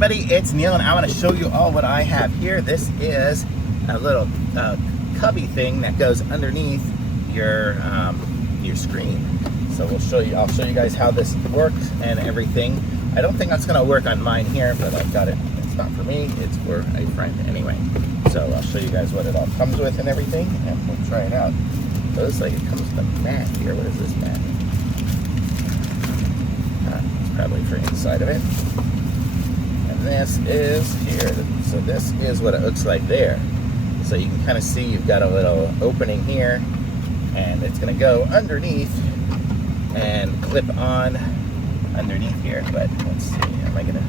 everybody, it's Neil and I want to show you all what I have here. This is a little cubby thing that goes underneath your screen. So I'll show you guys how this works and everything. I don't think that's going to work on mine here, but I've got it. It's not for me, it's for a friend anyway. So I'll show you guys what it all comes with and everything, and we'll try it out. So it looks like it comes with a mat here. What is this mat? It's probably for inside of it. And this is here. So this is what it looks like there. So you can kind of see you've got a little opening here, and it's going to go underneath and clip on underneath here. But let's see, am I going to...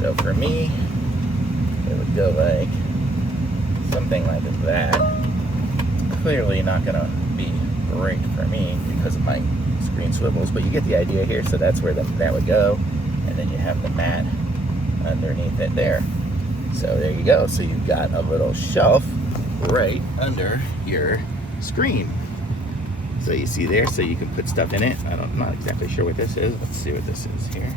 So for me, it would go like something like that. Clearly not going to be great for me because of my screen swivels, but you get the idea here. So that's where that would go, and then you have the mat underneath it there. So there you go. So you've got a little shelf right under your screen. So you see there, so you can put stuff in it. I'm not exactly sure what this is. Let's see what this is here.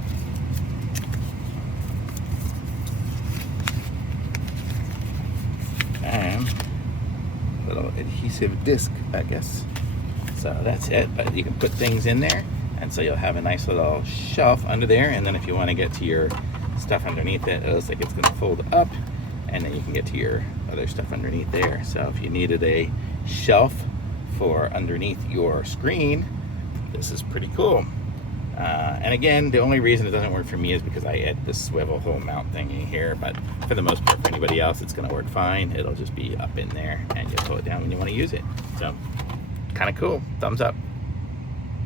And little adhesive disc, I guess. So that's it, but you can put things in there, and so you'll have a nice little shelf under there, and then if you want to get to your stuff underneath it, it looks like it's going to fold up, and then you can get to your other stuff underneath there. So if you needed a shelf for underneath your screen, this is pretty cool. And again, the only reason it doesn't work for me is because I add this swivel hole mount thingy here, but for the most part for anybody else it's going to work fine. It'll just be up in there and you'll pull it down when you want to use it. So kind of cool. Thumbs up.